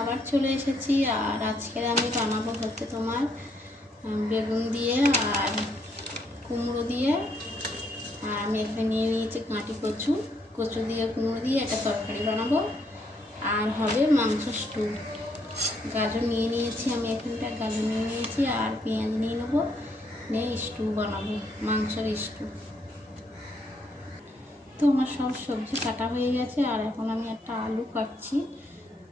আবার চলে এসেছি। আর আজকে আমি বানাবো হচ্ছে তোমার বেগুন দিয়ে আর কুমড়ো দিয়ে। আর আমি এখানে নিয়ে নিয়েছি কাঁটি কচু, কচু দিয়ে কুমড়ো দিয়ে একটা তরকারি বানাবো। আর হবে মাংস স্টু। গাজর নিয়ে নিয়েছি, আমি এখানটা গাজর নিয়ে নিয়েছি আর পেঁয়াজ নিয়ে নেবো, নিয়ে স্টু বানাবো, মাংসের স্টু। তো আমার সব সবজি কাটা হয়ে গেছে আর এখন আমি একটা আলু কাটছি।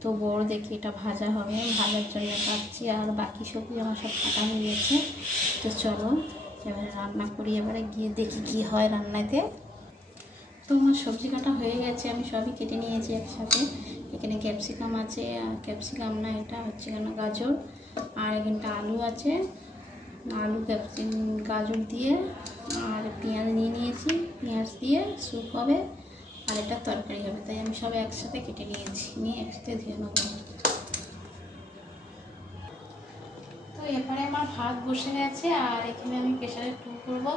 তো বড় দেখি এটা ভাজা হবে, ভাজার জন্য কাটছি। আর বাকি সবজি আমার সব কাটা হয়ে গেছে। তো চলো এবারে রান্না করি, এবারে গিয়ে দেখি কি হয় রান্নাতে। তো আমার সবজি কাটা হয়ে গেছে, আমি সবই কেটে নিয়েছি একসাথে। এখানে ক্যাপসিকাম আছে, ক্যাপসিকাম না, এটা হচ্ছে কেন গাজর। আর এখানটা আলু আছে, আলু গাজর দিয়ে আর পেঁয়াজ নিয়ে নিয়েছি, পেঁয়াজ দিয়ে স্যুপ হবে আর এটা তরকারি হবে। তাই আমি সব একসাথে কেটে নিয়েছি, নিয়ে একসাথে ধুয়ে নেব। তো এবারে আমার ভাত বসে গেছে আর এখানে আমি প্রেশারে স্টু করবো।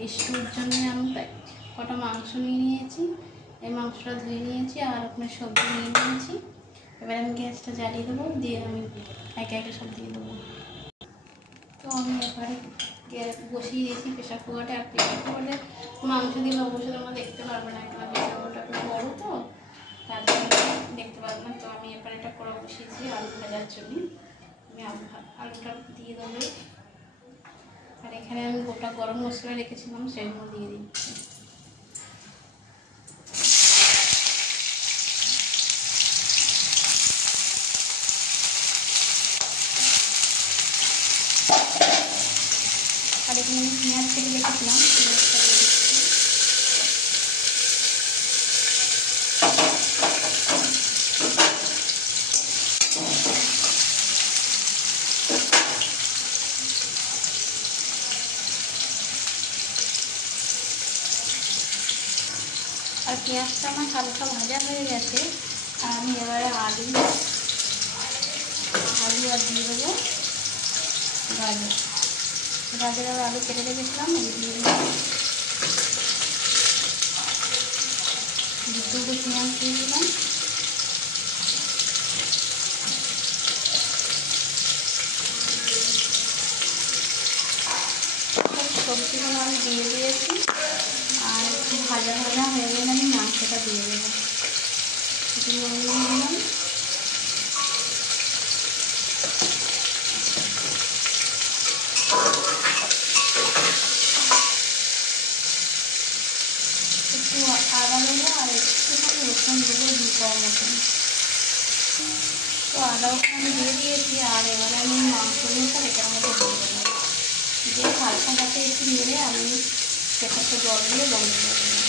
এই স্টুর জন্য আমি কটা মাংস নিয়ে নিয়েছি, এই মাংসটা ধুয়ে নিয়েছি আর ওখানে সবজি নিয়ে নিয়েছি। এবার আমি গ্যাসটা জ্বালিয়ে দেবো, দিয়ে আমি একে একে সব দিয়ে দেবো। তো আমি এবারে বসিয়ে দিয়েছি প্রেশার কুকারটা। আর প্রেশার কুকারে মাংস দিলে অবশ্যই তোমরা দেখতে পারবে না, কারণ প্রেশার কুকারটা খুব বড়ো, তো তার জন্য দেখতে পারবে না। তো আমি এবার এটা কড়া বসিয়েছি আলু ভাজার জন্য। আমি আলুটা দিয়ে দেবো। আর এখানে আমি গোটা গরম মশলা রেখেছিলাম, সেগুলো দিয়ে দিচ্ছি। আর এখানে আমি পেঁয়াজ কেটে রেখেছিলাম, পেঁয়াজটা দিয়ে দিচ্ছি। আর পেঁয়াজটা আমার হালকা ভাজা হয়ে গেছে। আর আমি এবারে আলু আর দিয়ে দেবো গাজর আর আলু কেটে রেখেছিলাম, দিয়ে দিলাম। দুটো পেঁয়াজ দিয়ে দিলাম। সবজিগুলো আমি দিয়ে দিয়েছি আর একটু ভাজা ভাজা হয়ে গেলে আমি মাংসটা দিয়ে দেবো। একটু নুন দিয়ে দিলাম। একটু আদা দেবো আর একটুখানি রসুন দেবো, 2 পাও মতন। তো আদাও আমি দিয়ে দিয়েছি। আর এবারে আমি মাংসগুলোটা এটার মধ্যে দিয়ে দেবো, দিয়ে হালকা হাতে একটু নেড়ে আমি সেটাতে জল দিয়ে বন্ধ করে দেবো।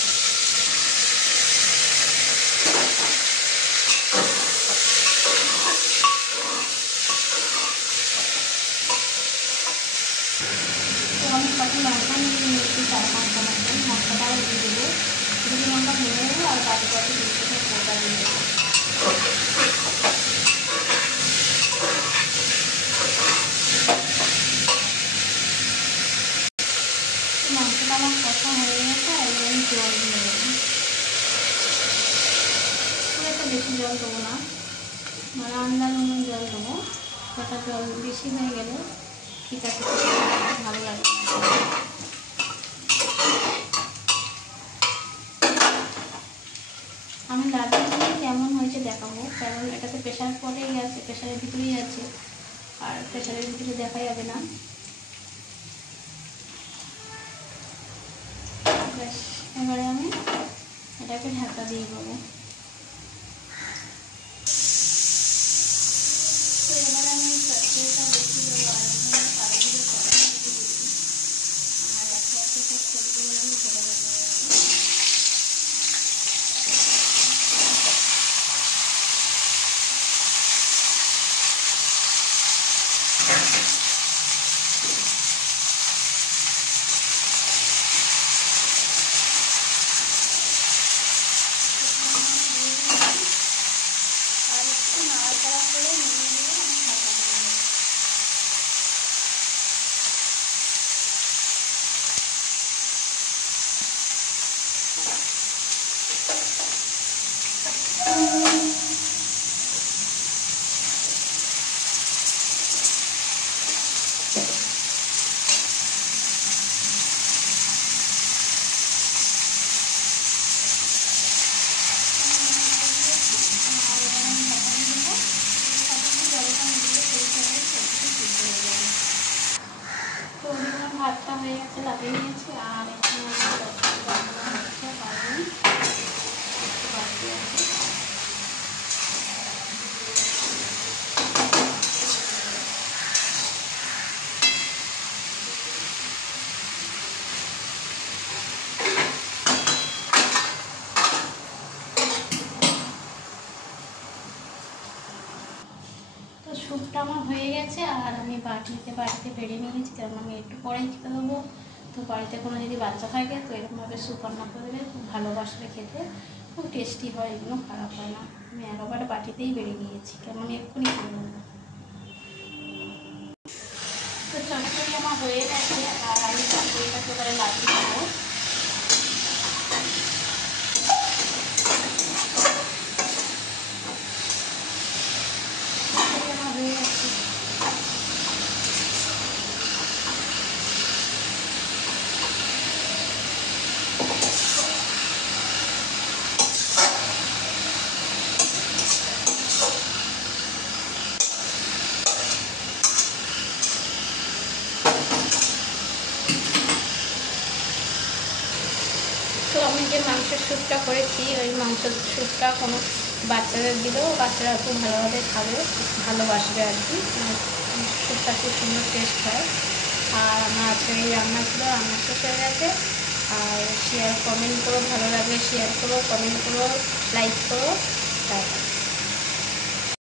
তো আমি কত লঙ্কা নিয়ে নিয়েছি, 4-5টা মতন। মশলাটাও দিয়ে দেবো, 2 লঙ্কা ভেঙে দেবো আর বাকি বাকি 2 পোটা দিয়ে দেবো। মাংসটা আমার কষা হয়ে গেছে আর এবার আমি জল দিয়ে দেবো। খুব একটা বেশি জল দেবো না, মানে আন্দাজ অনুযায়ী জল দেবো। সেটা জল বেশি হয়ে গেলে ঠিক আছে, ভালো লাগে। আমি লাড্ডু কেমন হয়েছে দেখাবো, কারণ এটাতে প্রেশার পরেই আছে, প্রেশারের ভিতরেই আছে আর প্রেশারের ভিতরে দেখা যাবে না। ব্যাস, এবারে আমি এটাকে ঢাকা দিয়ে দেবো। তো এবারে আমি তরকারিটা বসিয়ে দেবো। আর এখানে কালোজিরে কড়াই দিয়ে দিচ্ছি আর একে একে সব সবজিগুলো আমি ভরে দেবো। স্যুপটা আমার হয়ে গেছে আর আমি বাটিতে বেড়ে নিয়েছি, কারণ আমি একটু পরেই খেতে দেবো। তো বাড়িতে কোনো যদি বাচ্চা থাকে তো এরকমভাবে স্যুপ রান্না করে দেবে, খুব ভালোবাসবে খেতে, খুব টেস্টি হয়, এগুলো খারাপ হয় না। আমি একেবারে বাটিতেই বেড়ে নিয়েছি, কারণ আমি এক্ষুনি খেয়ে নেবো। তো চচ্চড়ি আমার হয়ে গেছে আর আমি চচ্চড়িটাকে এবারে লাগিয়ে দেবো। আমার হয়ে গেছে। তো আমি যে মাংসের স্যুপটা করেছি ওই মাংসের স্যুপটা কোনো বাচ্চাদের দিলেও বাচ্চারা খুব ভালোভাবে খাবে, ভালোবাসবে আর কি। স্যুপটা খুব সুন্দর টেস্ট হয়। আর আমার আজকের এই রান্না ছিল, রান্না শেষ হয়ে গেছে। আর কমেন্ট করো, ভালো লাগলে শেয়ার করো, কমেন্ট করো, লাইক করো।